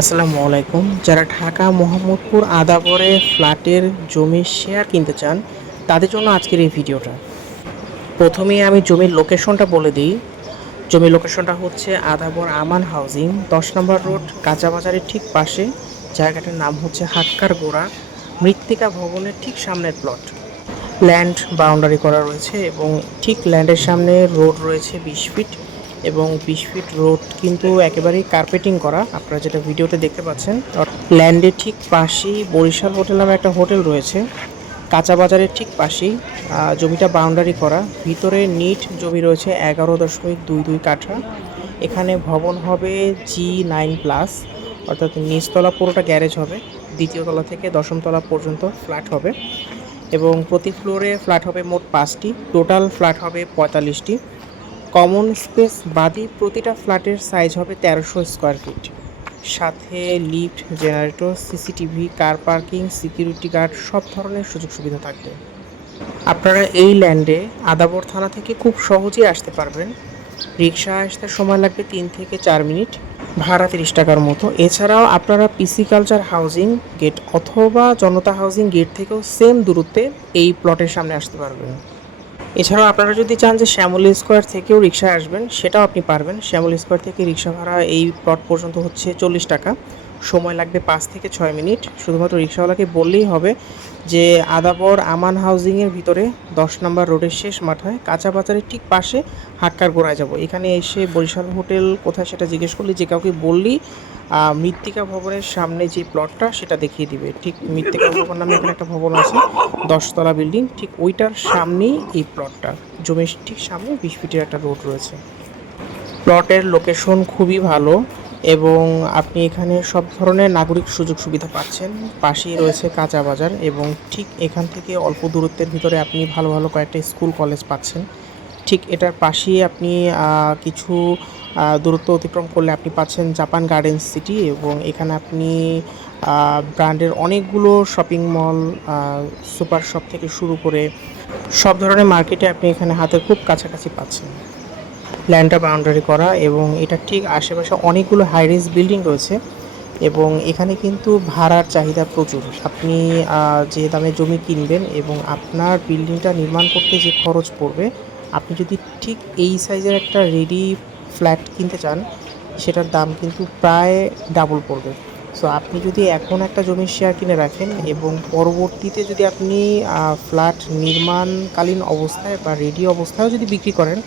আসসালামু আলাইকুম। যারা ঢাকা মোহাম্মদপুর আদাবরে ফ্ল্যাটের জমির শেয়ার কিনতে চান তাদের জন্য আজকের এই ভিডিওটা। প্রথমেই আমি জমির লোকেশনটা বলে দিই। জমির লোকেশনটা হচ্ছে আদাবর আমান হাউজিং, 10 নম্বর রোড, কাঁচা বাজারের ঠিক পাশে। জায়গাটার নাম হচ্ছে হাক্কার গোড়া, মৃত্তিকা ভবনের ঠিক সামনের প্লট। ল্যান্ড বাউন্ডারি করা রয়েছে এবং ঠিক ল্যান্ডের সামনে রোড রয়েছে 20 ফিট, এবং 20 ফিট রোড কিন্তু একেবারেই কার্পেটিং করা, আপনারা যেটা ভিডিওতে দেখতে পাচ্ছেন। ল্যান্ডের ঠিক পাশেই বরিশাল হোটেল নামে একটা হোটেল রয়েছে, কাঁচা বাজারের ঠিক পাশেই। জমিটা বাউন্ডারি করা, ভিতরে নিট জমি রয়েছে 11.22 কাঠা। এখানে ভবন হবে G9+, অর্থাৎ নিচতলা পুরোটা গ্যারেজ হবে, দ্বিতীয় তলা থেকে দশম তলা পর্যন্ত ফ্ল্যাট হবে, এবং প্রতি ফ্লোরে ফ্ল্যাট হবে মোট 5টি, টোটাল ফ্ল্যাট হবে 45টি। কমন স্পেস বাদে প্রতিটা ফ্ল্যাটের সাইজ হবে 1300 স্কোয়ার ফিট। সাথে lift, generator, CCTV, car parking, security guard সব ধরনের সুযোগ সুবিধা থাকবে। আপনারা এই ল্যান্ডে আদাবর থানা থেকে খুব সহজেই আসতে পারবেন। রিক্সা আসতে সময় লাগবে 3 থেকে 4 মিনিট, ভাড়া 30 টাকার মতো। এছাড়াও আপনারা পিসি কালচার হাউজিং গেট অথবা জনতা হাউজিং গেট থেকেও সেম দূরত্বে এই প্লটের সামনে আসতে পারবেন। এছাড়াও আপনারা যদি চান যে শ্যামলী স্কোয়ার থেকেও রিক্সায় আসবেন, সেটাও আপনি পারবেন। শ্যামলী স্কোয়ার থেকে রিক্সা ভাড়া এই প্লট পর্যন্ত হচ্ছে 40 টাকা, সময় লাগবে 5 থেকে 6 মিনিট। শুধুমাত্র রিক্সাওয়ালাকে বললেই হবে যে আদাবর আমান হাউজিংয়ের ভিতরে 10 নম্বর রোডের শেষ মাথায় কাঁচা বাজারের ঠিক পাশে হাক্কার গোড়ায় যাব। এখানে এসে বরিশাল হোটেল কোথায় সেটা জিজ্ঞেস করলে যে কাউকে বললেই মৃত্তিকা ভবনের সামনে যে প্লটটা সেটা দেখিয়ে দিবে। ঠিক মৃত্তিকা ভবন নামে এখানে একটা ভবন আছে, 10 তলা বিল্ডিং, ঠিক ওইটার সামনেই এই প্লটটা। জমির ঠিক সামনে 20 ফিটের একটা রোড রয়েছে। প্লটের লোকেশন খুবই ভালো, এবং আপনি এখানে সব ধরনের নাগরিক সুযোগ সুবিধা পাচ্ছেন। পাশেই রয়েছে কাঁচা বাজার, এবং ঠিক এখান থেকে অল্প দূরত্বের ভিতরে আপনি ভালো ভালো কয়েকটা স্কুল কলেজ পাচ্ছেন। ঠিক এটার পাশেই আপনি কিছু দূরত্ব অতিক্রম করলে আপনি পাচ্ছেন জাপান গার্ডেন সিটি, এবং এখানে আপনি ব্র্যান্ডের অনেকগুলো শপিং মল, সুপার শপ থেকে শুরু করে সব ধরনের মার্কেটে আপনি এখানে হাতের খুব কাছাকাছি পাচ্ছেন। ল্যান্ডটা বাউন্ডারি করা, এবং এটা ঠিক আশেপাশে অনেকগুলো হাই রিজ বিল্ডিং রয়েছে, এবং এখানে কিন্তু ভাড়ার চাহিদা প্রচুর। আপনি যে দামে জমি কিনবেন এবং আপনার বিল্ডিংটা নির্মাণ করতে যে খরচ পড়বে, আপনি যদি ঠিক এই সাইজের একটা রেডি ফ্ল্যাট কিনতে চান, সেটার দাম কিন্তু প্রায় ডাবল পড়বে। সো আপনি যদি এখন একটা জমির শেয়ার কিনে রাখেন এবং পরবর্তীতে যদি আপনি ফ্ল্যাট নির্মাণকালীন অবস্থায় বা রেডি অবস্থায়ও যদি বিক্রি করেন,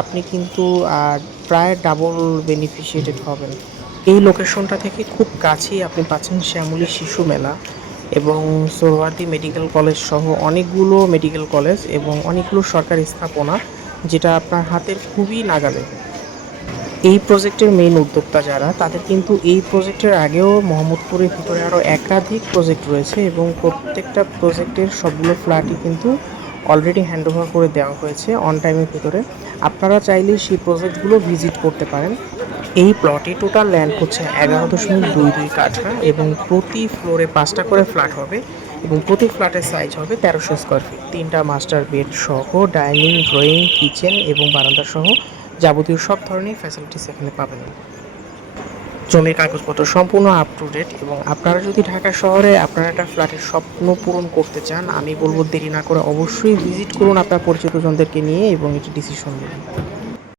আপনি কিন্তু প্রায় ডাবল বেনিফিশিয়েটেড হবেন। এই লোকেশনটা থেকে খুব কাছেই আপনি পাচ্ছেন শ্যামলী শিশু মেলা এবং সোহরাওয়ার্দী মেডিকেল কলেজ সহ অনেকগুলো মেডিকেল কলেজ এবং অনেকগুলো সরকারি স্থাপনা, যেটা আপনার হাতের খুবই নাগালে। এই প্রজেক্টের মেইন উদ্যোক্তা যারা, তাদের কিন্তু এই প্রজেক্টের আগেও মোহাম্মদপুরের ভিতরে আরও একাধিক প্রজেক্ট রয়েছে, এবং প্রত্যেকটা প্রজেক্টের সবগুলো ফ্ল্যাটই কিন্তু অলরেডি হ্যান্ডওভার করে দেওয়া হয়েছে অন টাইমের ভিতরে। আপনারা চাইলে সেই প্রজেক্টগুলো ভিজিট করতে পারেন। এই প্লটে টোটাল ল্যান্ড হচ্ছে 11.22 কাঠা, এবং প্রতি ফ্লোরে 5টা করে ফ্ল্যাট হবে, এবং প্রতি ফ্ল্যাটের সাইজ হবে 1300 স্কোয়ার ফিট। 3টা মাস্টার বেড সহ ডাইনিং, ড্রয়িং, কিচেন এবং বারান্দা সহ যাবতীয় সব ধরনের ফ্যাসিলিটিস এখানে পাবেন। জমির কাগজপত্র সম্পূর্ণ আপ টু ডেট, এবং আপনারা যদি ঢাকা শহরে আপনারা একটা ফ্ল্যাটের স্বপ্ন পূরণ করতে চান, আমি বলবো দেরি না করে অবশ্যই ভিজিট করুন আপনার পরিচিতজনদেরকে নিয়ে এবং এটি ডিসিশন নিন।